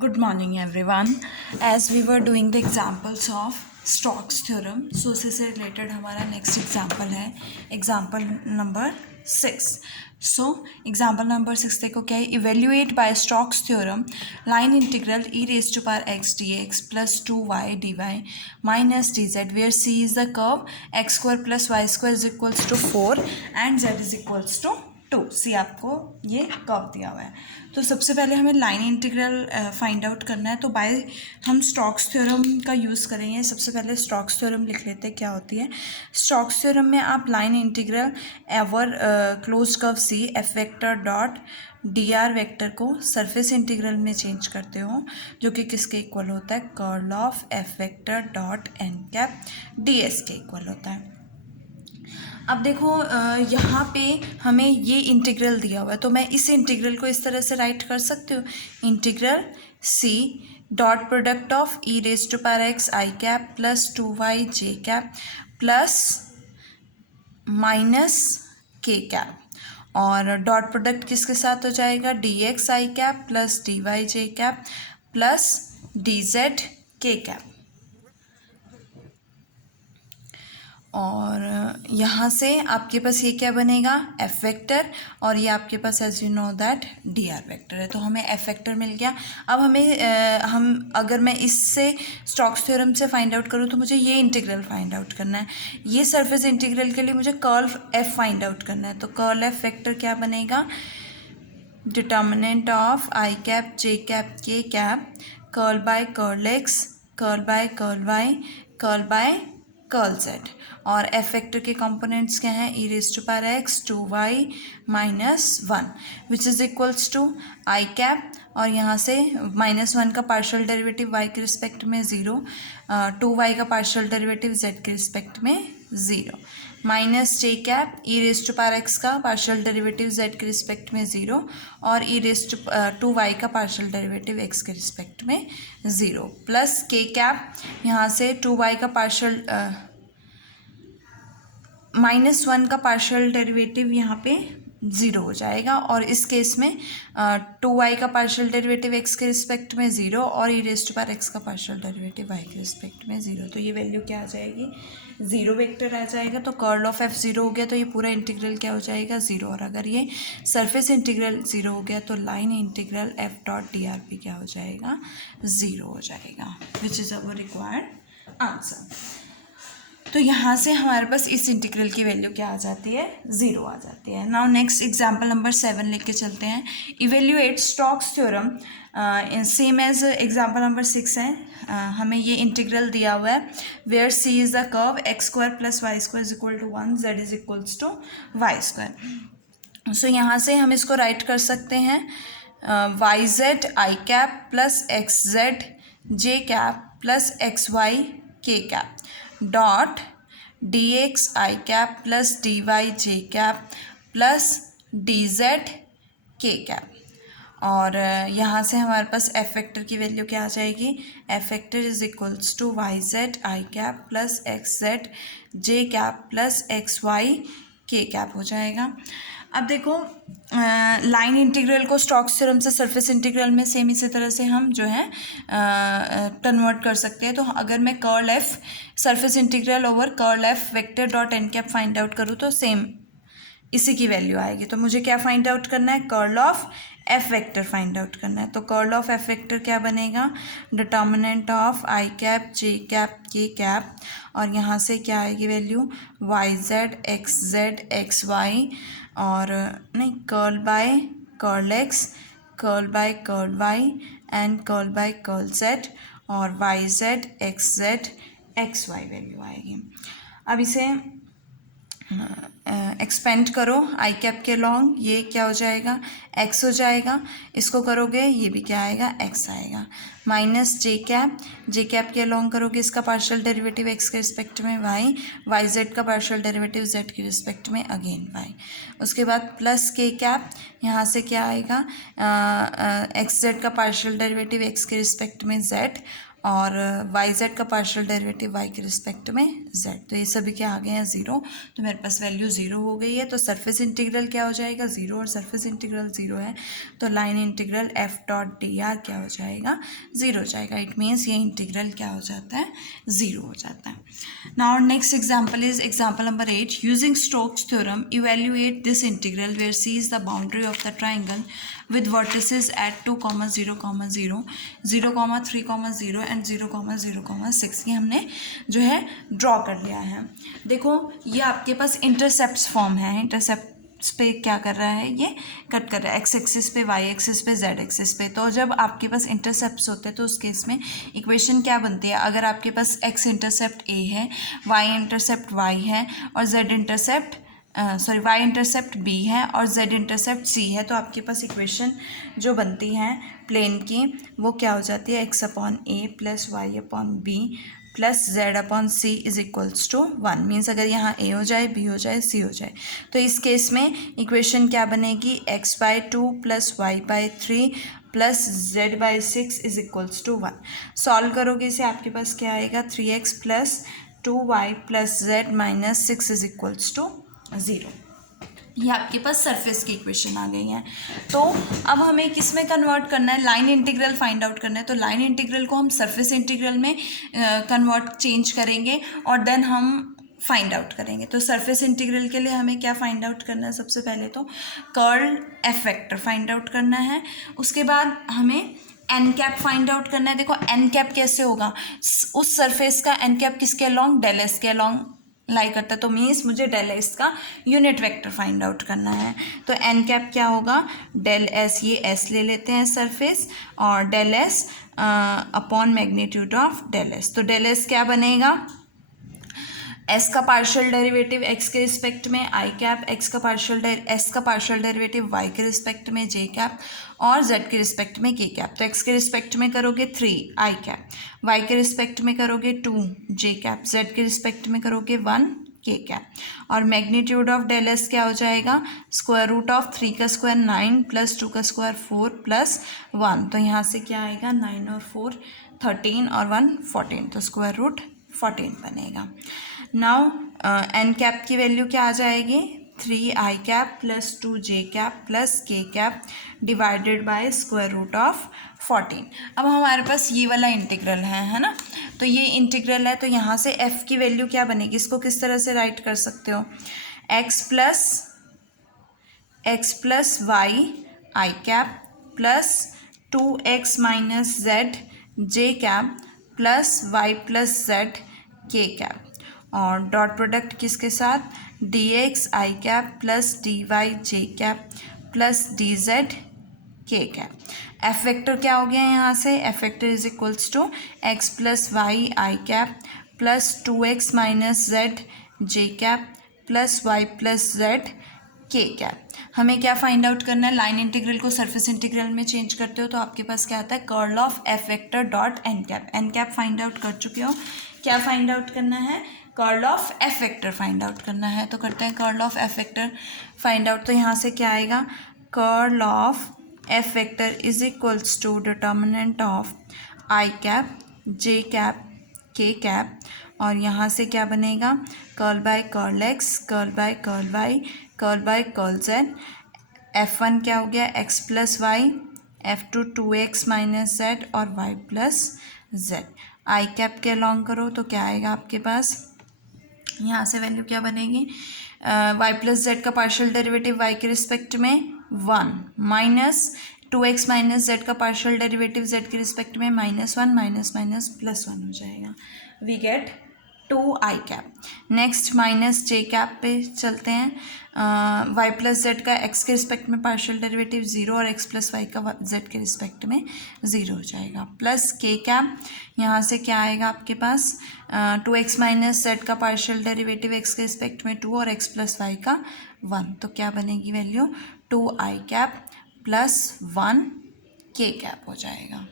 Good morning everyone. As we were doing the examples of Stokes theorem, so उसी से related हमारा next example है example number 6. So example number 6 देखो क्या है, evaluate by Stokes theorem line integral e raised to power x dx plus 2y dy minus dz where c is the curve x square plus y square is equals to 4 and z is equals to 2. सी आपको ये curve दिया हुआ है. तो सबसे पहले हमें line integral find out करना है. तो बाय हम स्टोक्स थ्योरम का यूज़ करेंगे. सबसे पहले स्टोक्स थ्योरम लिख लेते हैं क्या होती है. स्टोक्स थ्योरम में आप line integral over close curve C F vector dot D R vector को सरफेस इंटीग्रल में चेंज करते हो, जो कि किसके इक्वल होता है, curl of F vector dot N cap D S के इक्वल होता है. अब देखो यहाँ पे हमें ये इंटीग्रल दिया हुआ है, तो मैं इस इंटीग्रल को इस तरह से राइट कर सकती हूँ. Integral C dot product of E raise to power X I cap plus 2y J cap plus minus K cap, और डॉट प्रोडक्ट किसके साथ हो जाएगा, डी एक्स आई कैप प्लस डी वाई जे कैप प्लस डी जेड के cap. और यहाँ से आपके पास ये क्या बनेगा, एफ वेक्टर, और ये आपके पास as you know that D R vector है. तो हमें एफ वेक्टर मिल गया. अब हमें अगर मैं इससे स्टोक्स थ्योरम से फाइंड आउट करूँ तो मुझे ये इंटीग्रल फाइंड आउट करना है. ये सरफेस इंटीग्रल के लिए मुझे कर्ल एफ फाइंड आउट करना है. तो कर्ल एफ वेक्टर क्या बनेगा, determinant of I cap J cap के cap curl by curl x curl by curl Y curl by curl Z. और एफ वेक्टर के कंपोनेंट्स क्या हैं, e raise to power X 2y minus 1 which is equals to I cap, और यहाँ से -1 का partial derivative y के respect में 0, 2y का पार्शियल डेरिवेटिव z के रिस्पेक्ट में 0, minus J cap E raise to power x का पार्शियल डेरिवेटिव z के रिस्पेक्ट में 0, और ई रेज टू 2y का पार्शियल डेरिवेटिव x के रिस्पेक्ट में 0, प्लस के कैप, यहाँ से 2y का पार्शियल -1 का पार्शियल डेरिवेटिव यहाँ पे 0 हो जाएगा, और इस केस में 2y का पार्शियल डेरिवेटिव x के रिस्पेक्ट में 0 और ई रेज टू पावर x का पार्शियल डेरिवेटिव y के रिस्पेक्ट में 0. तो ये वैल्यू क्या आ जाएगी, 0 वेक्टर आ जाएगा. तो कर्ल ऑफ f 0 हो गया, तो ये पूरा इंटीग्रल क्या हो जाएगा, 0. और अगर ये सरफेस इंटीग्रल 0 हो गया तो line integral f dot D R P क्या हो जाएगा, 0 हो जाएगा, which is our required answer. तो यहाँ से हमारे पास इस इंटीग्रल की वैल्यू क्या आ जाती है, 0 आ जाती है. नाउ नेक्स्ट एग्जांपल नंबर 7 लेके चलते हैं. Evaluate Stokes theorem, same as example number 6 है. हमें ये इंटीग्रल दिया हुआ है where C is the curve X square plus Y square is equal to 1 Z is equals to Y square. So यहाँ से हम इसको राइट कर सकते हैं वाई जेड आई कैप प्लस एक्स जेड जे कैप प्लस एक्स वाई के cap dot D x आई cap plus D Y जे cap plus D Z के cap. और यहाँ से हमारे पास एफ वेक्टर की वैल्यू क्या आ जाएगी, F vector is equals to Y Z I cap plus X Z J cap plus X Y के कैप हो जाएगा. अब देखो लाइन इंटीग्रल को स्टोक्स थ्योरम से सरफेस इंटीग्रल में सेम इसी तरह से हम जो है कन्वर्ट कर सकते हैं. तो अगर मैं curl F surface integral over curl F vector dot N cap find out करूँ तो सेम इसी की वैल्यू आएगी. तो मुझे क्या फाइंड आउट करना है, curl of F vector find out करना है. तो कर्ल ऑफ एफ वेक्टर क्या बनेगा, determinant of I cap J cap के कैप, और यहाँ से क्या आएगी value, Y Z X Y, और नहीं curl by curl x curl by curl Y and curl by curl Z, और Y Z X Y value आएगी. अब इसे एक्सपेंड करो आई कैप के लॉन्ग, ये क्या हो जाएगा, एक्स हो जाएगा. इसको करोगे ये भी क्या आएगा, एक्स आएगा. माइनस जे कैप के लॉन्ग करोगे इसका पार्शियल डेरिवेटिव एक्स के रिस्पेक्ट में वाई जेड का पार्शियल डेरिवेटिव जेड के रिस्पेक्ट में अगेन वाई. उसके बाद प्लस के कैप, यहाँ से क्या आएगा, एक्स जेड का पार्शियल डेरिवेटिव एक्स के रिस्पेक्ट में जेड, और वाई जेड का पार्शियल डेरिवेटिव वाई के रिस्पेक्ट में जेड, तो ये सभी क्या आ गए हैं 0, तो मेरे पास वैल्यू 0 हो गई है। तो सरफेस इंटीग्रल क्या हो जाएगा 0, और सरफेस इंटीग्रल 0 है तो line integral F dot D are क्या हो जाएगा 0 हो जाएगा। इट मीन्स ये इंटीग्रल क्या हो जाता है 0 हो जाता है। Now next example is example number 8। Using Stokes theorem evaluate this integral where C is the boundary of the triangle with vertices at 2, 0, 0, 0, 3, 0 and 0, 0, 6 ये हमने जो है ड्रॉ कर लिया है। देखो ये आपके पास इंटरसेप्ट फॉर्म है, इंटरसेप्ट पे क्या कर रहा है ये कट कर रहा है एक्स एक्सिस पे, वाई एक्सिस पे, जेड एक्सिस पे। तो जब आपके पास इंटरसेप्ट्स होते हैं तो उस केस में इक्वेशन क्या बनती है, अगर आपके पास एक्स इंटरसेप्ट ए है, वाई इंटरसेप्ट वाई है और Z intercept Y intercept B है और जेड इंटरसेप्ट सी है, तो आपके पास इक्वेशन जो बनती है प्लेन की वो क्या हो जाती है X upon A plus Y upon B plus Z upon C is equals to 1। Means अगर यहाँ ए हो जाए, बी हो जाए, सी हो जाए, तो इस केस में इक्वेशन क्या बनेगी x/2 plus y/3 plus z/6 is equals to 1। Solve करोगे इसे, आपके पास क्या आएगा 3x plus 2y plus z minus 6 is equals to 0। ये आपके पास सरफेस की इक्वेशन आ गई है। तो अब हमें किस में कन्वर्ट करना है, लाइन इंटीग्रल फाइंड आउट करना है। तो लाइन इंटीग्रल को हम सरफेस इंटीग्रल में कन्वर्ट चेंज करेंगे और देन हम फाइंड आउट करेंगे। तो सरफेस इंटीग्रल के लिए हमें क्या फाइंड आउट करना है, सबसे पहले तो curl F vector find out करना है। उसके बाद हमें एन कैप फाइंड आउट करना है। देखो एन कैप कैसे होगा, उस सरफेस का एन कैप किसके अलॉन्ग, डेल एस के अलॉन्ग लाई करता है, तो मीन्स मुझे डेल एस का यूनिट वेक्टर फाइंड आउट करना है। तो एन कैप क्या होगा डेल एस, ये एस ले लेते हैं सरफेस, और del S upon magnitude of del S. तो डेल एस क्या बनेगा, एस का पार्शियल डेरिवेटिव एक्स के रिस्पेक्ट में आई कैप, एस का पार्शियल डेरिवेटिव वाई के रिस्पेक्ट में जे कैप और जेड के रिस्पेक्ट में के कैप। तो एक्स के रिस्पेक्ट में करोगे 3 आई कैप, वाई के रिस्पेक्ट में करोगे 2 जे कैप, जेड के रिस्पेक्ट में करोगे 1 के कैप। और मैग्नीट्यूड ऑफ डेल एस क्या हो जाएगा, स्क्वायर रूट ऑफ 3 का स्क्वायर 9 प्लस 2 का स्क्वायर 4 प्लस 1। तो यहाँ से क्या आएगा 9 और 4 13 और 1 14, तो स्क्वायर रूट 14 बनेगा। नाउ एन कैप की वैल्यू क्या आ जाएगी 3 I cap plus 2 J cap plus K cap divided by square root of 14। अब हमारे पास ये वाला इंटीग्रल है ना, तो ये इंटीग्रल है, तो यहाँ से एफ की वैल्यू क्या बनेगी, इसको किस तरह से राइट कर सकते हो, एक्स प्लस वाई आई cap plus 2x minus Z जे cap plus Y plus Z के कैप, और डॉट प्रोडक्ट किसके साथ dx I cap plus dy J cap plus dz K cap. F vector क्या हो गया यहाँ से, F vector is equals to X plus Y I cap plus 2x minus Z J cap plus Y plus Z के cap. हमें क्या find out करना है, लाइन इंटीग्रल को सरफेस इंटीग्रल में चेंज करते हो तो आपके पास क्या आता है curl of F vector dot N cap. N cap find out कर चुके हो, क्या फाइंड आउट करना है, curl of F vector find out करना है। तो करते हैं curl of F vector find out, तो यहाँ से क्या आएगा curl of F vector is equals to determinant of I cap J cap के कैप, और यहाँ से क्या बनेगा curl by curl x, curl by curl Y, curl by curl Z. F1 क्या हो गया X plus Y, F2 2x minus Z और y प्लस जेड। आई कैप के अलॉन्ग करो तो क्या आएगा आपके पास, यहाँ से वैल्यू क्या बनेगी y प्लस जेड का पार्शियल डेरिवेटिव y के रिस्पेक्ट में 1 माइनस 2x माइनस जेड का पार्शियल डेरिवेटिव z के रिस्पेक्ट में -1 माइनस माइनस प्लस 1 हो जाएगा। We get 2 I cap. Next minus J cap पे चलते हैं, y प्लस जेड का x के रिस्पेक्ट में पार्शियल डेरिवेटिव 0 और x प्लस वाई का z के रिस्पेक्ट में 0 हो जाएगा, प्लस के कैप। यहाँ से क्या आएगा आपके पास 2x माइनस जेड का पार्शियल डेरिवेटिव x के रिस्पेक्ट में 2 और x प्लस वाई का 1, तो क्या बनेगी वैल्यू 2 आई कैप प्लस 1 के कैप हो जाएगा।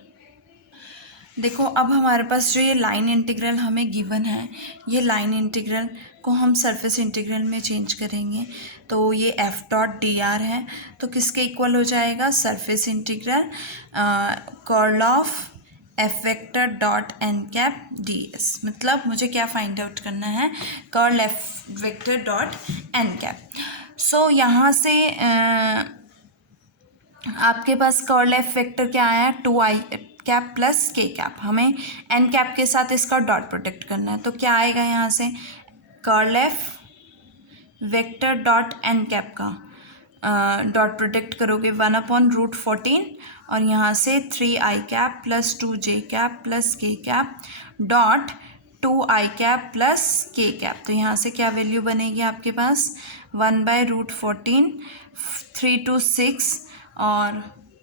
देखो अब हमारे पास जो ये लाइन इंटीग्रल हमें गिवन है, ये लाइन इंटीग्रल को हम सरफेस इंटीग्रल में चेंज करेंगे, तो ये एफ डॉट डी आर है, तो किसके इक्वल हो जाएगा surface integral curl of F vector dot N cap D S. मतलब मुझे क्या फाइंड आउट करना है, curl F vector dot N cap. So यहाँ से आपके पास कर्ल एफ वेक्टर क्या आया, 2i cap plus K cap. हमें एन कैप के साथ इसका डॉट प्रोटेक्ट करना है, तो क्या आएगा यहाँ से, curl F vector dot N cap का डॉट प्रोटेक्ट करोगे 1/√14 और यहाँ से 3i cap plus 2j cap plus K cap dot 2i cap plus K cap. तो यहाँ से क्या वैल्यू बनेगी आपके पास, 1/√14, 3 to 6 और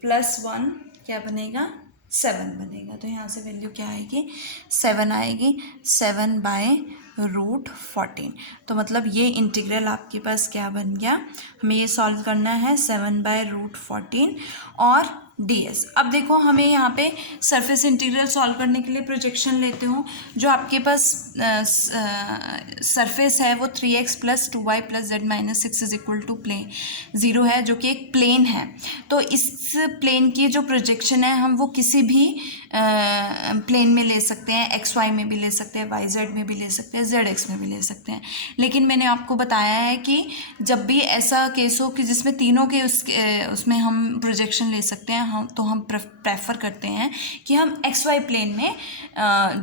प्लस 1 क्या बनेगा, 7 बनेगा। तो यहाँ से वैल्यू क्या आएगी, 7 आएगी, 7/√14। तो मतलब ये इंटीग्रल आपके पास क्या बन गया, हमें ये सॉल्व करना है 7/√14 और ds। अब देखो हमें यहाँ पे सरफेस इंटीग्रल सॉल्व करने के लिए प्रोजेक्शन लेते हो। जो आपके पास सरफेस है वो 3x plus 2y plus z minus 6 is equal to plane 0 है, जो कि एक प्लेन है। तो इस प्लेन की जो प्रोजेक्शन है हम वो किसी भी प्लेन में ले सकते हैं, एक्स वाई में भी ले सकते हैं, वाई जेड में भी ले सकते हैं, जेड एक्स में भी ले सकते हैं। लेकिन मैंने आपको बताया है कि जब भी ऐसा केस हो कि जिसमें तीनों के उसमें हम प्रोजेक्शन ले सकते हैं, हम प्रेफर करते हैं कि हम एक्स वाई प्लेन में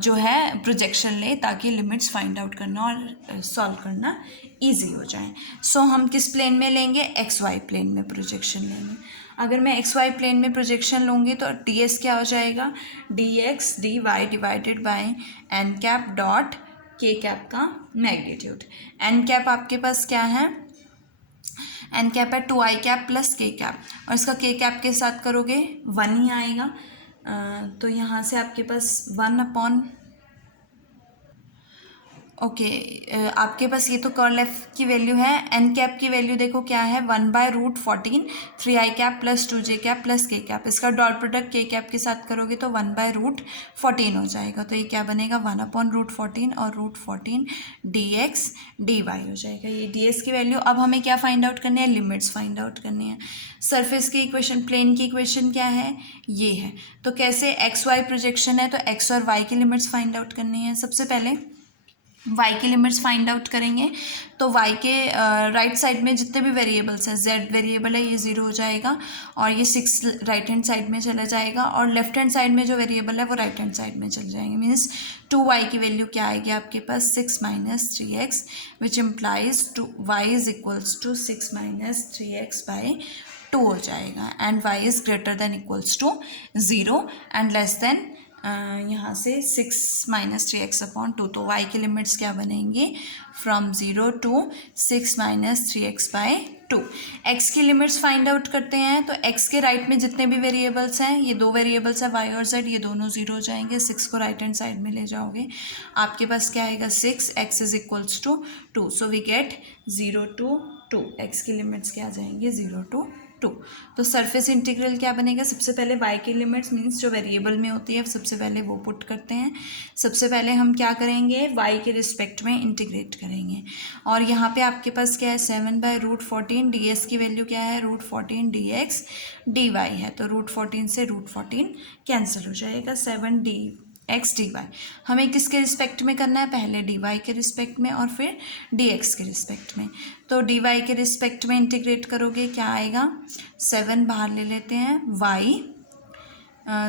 जो है प्रोजेक्शन ले, ताकि लिमिट्स फाइंड आउट करना और सॉल्व करना ईजी हो जाए। सो हम किस प्लेन में लेंगे, एक्स वाई प्लेन में प्रोजेक्शन लेंगे। अगर मैं एक्स वाई प्लेन में प्रोजेक्शन लूँगी तो डी एस क्या हो जाएगा, D X D Y divided by N cap dot K cap का मैग्नीट्यूड। एन कैप आपके पास क्या है, एन कैप है 2i cap plus K cap, और इसका के कैप के साथ करोगे 1 ही आएगा। तो यहाँ से आपके पास 1 आपके पास ये तो कर्ल एफ की वैल्यू है। एन कैप की वैल्यू देखो क्या है, 1/√14, 3i cap plus 2j cap plus K cap. इसका डॉट प्रोडक्ट के कैप के साथ करोगे तो 1/√14 हो जाएगा। तो ये क्या बनेगा, 1/√14 और √14 dx dy हो जाएगा। ये ds की वैल्यू। अब हमें क्या फाइंड आउट करनी है, लिमिट्स फाइंड आउट करनी है। सरफेस की इक्वेशन, प्लेन की इक्वेशन क्या है, ये है। तो कैसे, एक्स वाई प्रोजेक्शन है तो एक्स और वाई की लिमिट्स फाइंड आउट करनी है। सबसे पहले y की लिमिट्स फाइंड आउट करेंगे। तो y के राइट साइड में जितने भी वेरिएबल्स हैं, z वेरिएबल है ये 0 हो जाएगा और ये 6 राइट हैंड साइड में चला जाएगा, और लेफ्ट हैंड साइड में जो वेरिएबल है वो राइट हैंड साइड में चले जाएंगे। मीन्स 2y की वैल्यू क्या आएगी आपके पास, 6 minus 3x, which implies y is equals to 6 minus 3x by 2 हो जाएगा। And y is greater than equals to 0 and less than यहाँ से 6 माइनस 3x/2। तो y की लिमिट्स क्या बनेंगी, from 0 to 6 minus 3x/2। x की लिमिट्स फाइंड आउट करते हैं। तो x के राइट में जितने भी वेरिएबल्स हैं, ये 2 वेरिएबल्स हैं y और z, ये दोनों 0 हो जाएंगे। 6 को राइट हैंड साइड में ले जाओगे, आपके पास क्या आएगा, 6, x is equals to 2। So we get 0 to 2। x की लिमिट्स क्या आ जाएंगे, 0 to 2। तो सरफेस इंटीग्रल क्या बनेगा, सबसे पहले y की लिमिट्स मीन्स जो वेरिएबल में होती है सबसे पहले वो पुट करते हैं। सबसे पहले हम क्या करेंगे, y के रिस्पेक्ट में इंटीग्रेट करेंगे। और यहाँ पे आपके पास क्या है, 7/√14, ds की वैल्यू क्या है, √14 dx dy है। तो √14 से √14 कैंसिल हो जाएगा, 7 dx dy। हमें किसके रिस्पेक्ट में करना है, पहले dy के रिस्पेक्ट में और फिर dx के रिस्पेक्ट में। तो dy के रिस्पेक्ट में इंटीग्रेट करोगे, क्या आएगा, 7 बाहर ले लेते हैं, y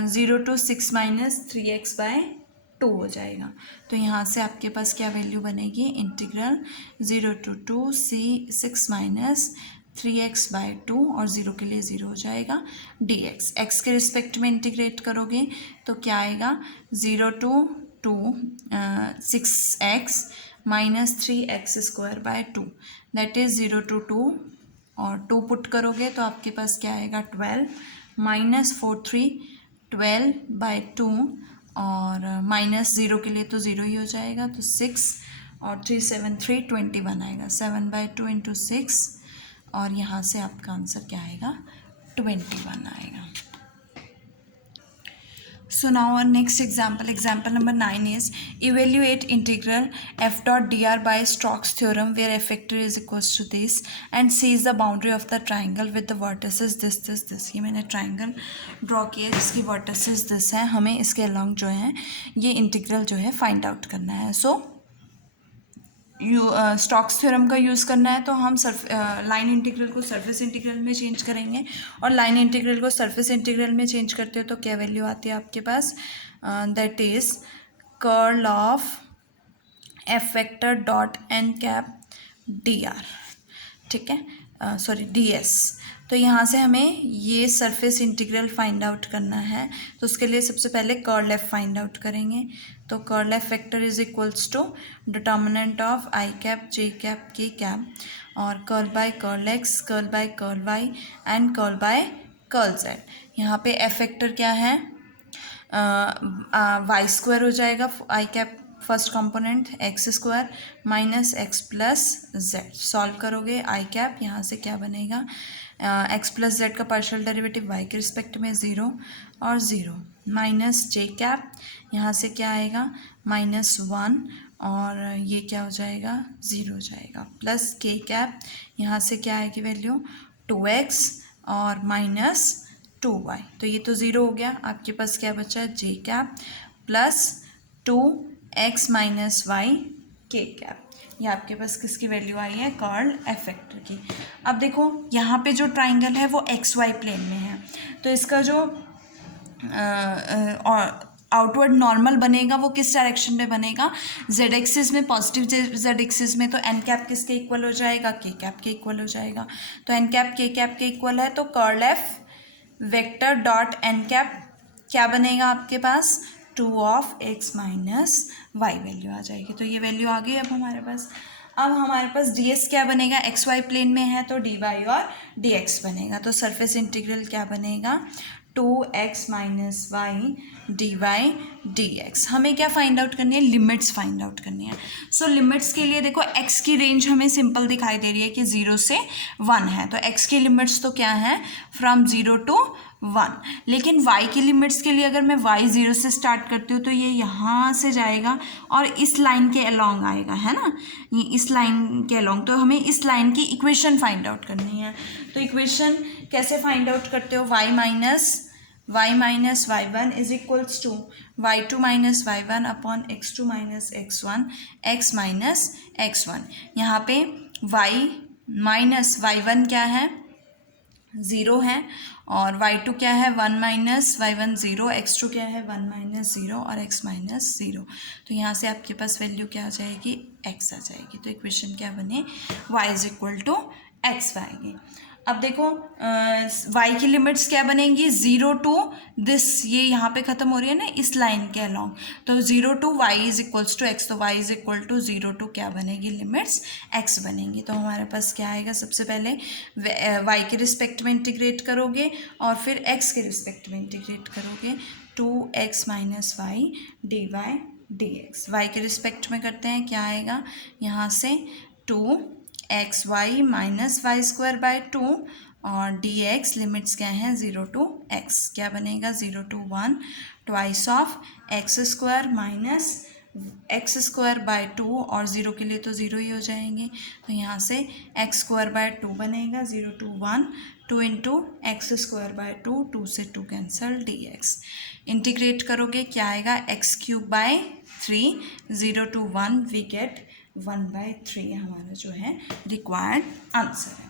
0 to 6 माइनस 3x/2 हो जाएगा। तो यहाँ से आपके पास क्या वैल्यू बनेगी, इंटीग्रल 0 to 2 6 माइनस 3x/2 और 0 के लिए 0 हो जाएगा dx। x के रिस्पेक्ट में इंटीग्रेट करोगे तो क्या आएगा, 0 to 2 6x minus 3x² 2, that is 0 to 2 और 2 पुट करोगे तो आपके पास क्या आएगा, 12 माइनस 4 3 12/2 और माइनस 0 के लिए तो 0 ही हो जाएगा। तो 6 और 3 7 3 21 आएगा, 7/2 इंटू 6 और यहाँ से आपका आंसर क्या आएगा, 21 आएगा। So now our next example number 9 is evaluate integral f dot dr by Stokes theorem where f vector is equals to this and c is the boundary of the triangle with the vertices this. ये मैंने triangle draw किया जिसकी vertices this है, हमें इसके along जो है ये इंटीग्रल जो है फाइंड आउट करना है. सो स्टॉक्स थ्योरम का यूज़ करना है तो हम लाइन इंटीग्रल को सरफेस इंटीग्रल में चेंज करेंगे और लाइन इंटीग्रल को सरफेस इंटीग्रल में चेंज करते हो तो क्या वैल्यू आती है आपके पास, that is curl of F vector dot N cap D R. ठीक है, सॉरी डी एस. तो यहाँ से हमें ये सरफेस इंटीग्रल फाइंड आउट करना है तो उसके लिए सबसे पहले कर्ल एफ फाइंड आउट करेंगे. तो curl F vector is equals to determinant of I cap J cap के कैप और curl by curl x, curl by curl Y and curl by curl Z. यहाँ पे एफ वेक्टर क्या है, Y square हो जाएगा I cap first component X square minus X plus Z. Solve करोगे I cap यहाँ से क्या बनेगा, एक्स प्लस जेड का पार्शियल डेरिवेटिव वाई के रिस्पेक्ट में 0 और 0 माइनस जे कैप यहाँ से क्या आएगा -1 और ये क्या हो जाएगा 0 हो जाएगा प्लस के कैप यहाँ से क्या आएगी वैल्यू 2x और -2y. तो ये तो 0 हो गया, आपके पास क्या बचा है J cap plus 2x minus Y के कैप. ये आपके पास किसकी वैल्यू आई है, कर्ल एफ वेक्टर की. अब देखो यहाँ पे जो ट्राइंगल है वो एक्स वाई प्लेन में है तो इसका जो आउटवर्ड नॉर्मल बनेगा वो किस डायरेक्शन में बनेगा, जेड एक्सिस में, पॉजिटिव जेड एक्सिस में. तो एन कैप किसके इक्वल हो जाएगा, के कैप के इक्वल हो जाएगा. तो एन कैप के कैप के इक्वल है तो curl F vector dot N cap क्या बनेगा आपके पास 2 of x minus y value आ जाएगी. तो ये वैल्यू आ गई अब हमारे पास. अब हमारे पास डी एस क्या बनेगा, एक्स वाई प्लेन में है तो डी वाई और डी एक्स बनेगा. तो सरफेस इंटीग्रल क्या बनेगा 2x minus Y D Y D X. हमें क्या फाइंड आउट करनी है, लिमिट्स फाइंड आउट करनी है. सो लिमिट्स के लिए देखो x की रेंज हमें सिंपल दिखाई दे रही है कि 0 से 1 है तो x की लिमिट्स तो क्या है फ्रॉम 0 टू 1. लेकिन y की लिमिट्स के लिए अगर मैं y 0 से स्टार्ट करती हूँ तो ये यहाँ से जाएगा और इस लाइन के अलोंग आएगा, है ना, ये इस लाइन के अलोंग. तो हमें इस लाइन की इक्वेशन फाइंड आउट करनी है. तो इक्वेशन कैसे फाइंड आउट करते हो, y minus y1 is equals to y2 minus y1 upon x2 minus x1 x minus x1. यहाँ पे y माइनस y1 क्या है 0 है और y2 क्या है 1 माइनस y1 0, x2 क्या है 1 माइनस 0 और x माइनस 0. तो यहाँ से आपके पास वैल्यू क्या आ जाएगी x आ जाएगी. तो इक्वेशन क्या बने y is equal to x आएगी. अब देखो y की लिमिट्स क्या बनेंगी 0 टू दिस, ये यहाँ पे ख़त्म हो रही है ना इस लाइन के अलोंग. तो 0 to y is equals to x. तो y is equal to 0 to क्या बनेगी लिमिट्स x बनेंगी. तो हमारे पास क्या आएगा, सबसे पहले y के रिस्पेक्ट में इंटीग्रेट करोगे और फिर x के रिस्पेक्ट में इंटीग्रेट करोगे 2x minus Y D Y D x. Y के रिस्पेक्ट में करते हैं क्या आएगा यहाँ से 2x y minus y square by 2 और डी एक्स लिमिट्स क्या हैं 0 टू x. क्या बनेगा 0 to 1 twice of x square minus x square by 2 और 0 के लिए तो 0 ही हो जाएंगे. तो यहाँ से एक्स स्क्वायर बाय 2 बनेगा 0 to 1 2 into x square by 2 2 से 2 कैंसल डी एक्स. इंटीग्रेट करोगे क्या आएगा x cube by 3 0 to 1 we get 1/3 हमारा जो है रिक्वायर्ड आंसर है.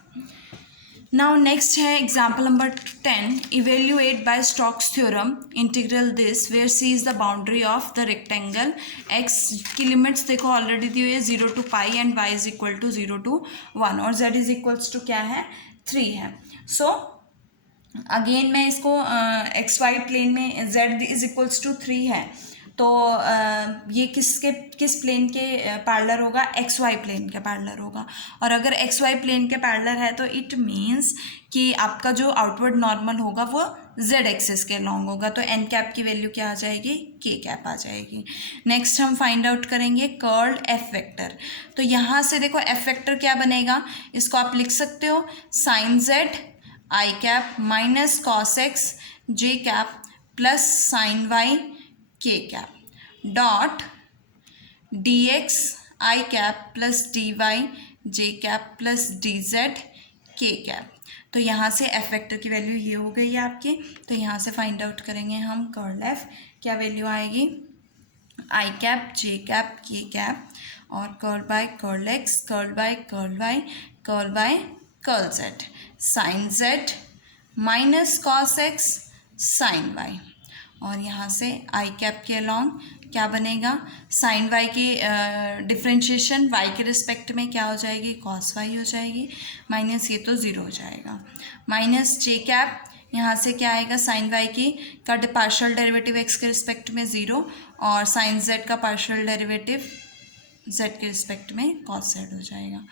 नाउ नेक्स्ट है example number 10. Evaluate by Stokes theorem integral this where C is the boundary of the rectangle. X की limits देखो ऑलरेडी दी हुई है 0 to pi and y is equal to 0 to 1 और Z is equals to क्या है 3 है. So again मैं इसको एक्स वाई प्लेन में जेड इज इक्वल्स टू 3 है तो ये किस प्लेन के पैरेलल होगा, एक्स वाई प्लेन के पैरेलल होगा. और अगर एक्स वाई प्लेन के पैरेलल है तो इट मीन्स कि आपका जो आउटवर्ड नॉर्मल होगा वो जेड एक्सिस के लॉन्ग होगा. तो एन कैप की वैल्यू क्या आ जाएगी के कैप आ जाएगी. नेक्स्ट हम फाइंड आउट करेंगे कर्ल एफ वेक्टर. तो यहाँ से देखो एफ वेक्टर क्या बनेगा, इसको आप लिख सकते हो साइन जेड आई cap minus cos x j cap plus sine y के कैप डॉट डी एक्स आई कैप प्लस डी वाई जे कैप प्लस डी जेड के कैप। तो यहाँ से एफ वेक्टर की वैल्यू ये हो गई है आपकी। तो यहाँ से फाइंड आउट करेंगे हम कर्ल एफ, क्या वैल्यू आएगी, आई कैप जे कैप के कैप और curl by curl x, curl by curl Y, curl by curl z, sine z minus cos x sine y. और यहाँ से आई कैप के अलॉन्ग क्या बनेगा, साइन वाई की डिफ्रेंशिएशन वाई के रिस्पेक्ट में क्या हो जाएगी, कॉस वाई हो जाएगी, माइनस ये तो ज़ीरो हो जाएगा, माइनस जे कैप यहाँ से क्या आएगा, साइन वाई की का पार्शियल डेरिवेटिव एक्स के रिस्पेक्ट में ज़ीरो और साइन जेड का पार्शियल डेरिवेटिव जेड के रिस्पेक्ट में कॉस जेड हो जाएगा,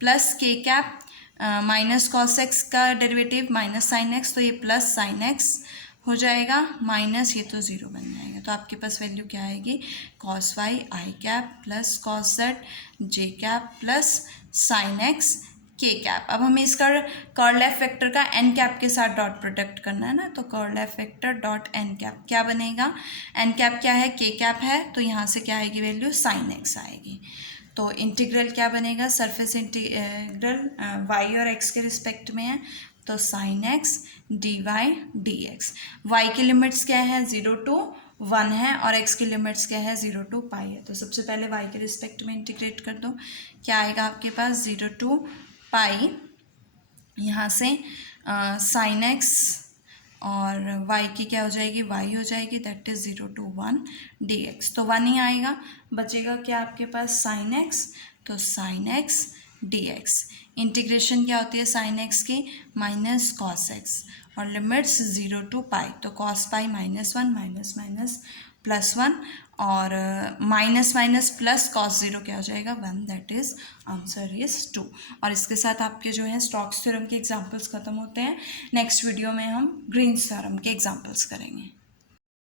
plus K cap minus cos x का डेरिवेटिव माइनस साइन एक्स, तो ये प्लस साइन एक्स हो जाएगा, माइनस ये तो ज़ीरो बन जाएगा। तो आपके पास वैल्यू क्या आएगी, कॉस वाई आई कैप प्लस कॉस जेड जे cap plus sine x k cap. अब हमें इसका कर्ल एफ वेक्टर का एन कैप के साथ डॉट प्रोडक्ट करना है ना, तो curl F vector dot N cap क्या बनेगा, एन कैप क्या है, के कैप है, तो यहाँ से क्या आएगी वैल्यू, साइन एक्स आएगी। तो इंटीग्रल क्या बनेगा, सरफेस इंटीग्रल वाई और एक्स के रिस्पेक्ट में है, तो sine x D Y D x. Y की लिमिट्स क्या है, 0 to 1 है और एक्स की लिमिट्स क्या है, 0 to पाई है। तो सबसे पहले वाई के रिस्पेक्ट में इंटीग्रेट कर दो, क्या आएगा आपके पास 0 to पाई, यहाँ से साइन एक्स और वाई की क्या हो जाएगी, वाई हो जाएगी, that is 0 to 1 D x. तो 1 ही आएगा, बचेगा क्या आपके पास, साइन एक्स, तो sine x D x. Integration क्या होती है साइन एक्स की, माइनस कॉस एक्स और लिमिट्स 0 to पाई, तो कॉस पाई -1 माइनस माइनस +1 और माइनस माइनस प्लस कॉस 0 क्या हो जाएगा, 1, दैट इज़ आंसर इज़ 2। और इसके साथ आपके जो है स्टोक्स थ्योरम के एग्जांपल्स खत्म होते हैं। नेक्स्ट वीडियो में हम ग्रीन्स थ्योरम के एग्जांपल्स करेंगे।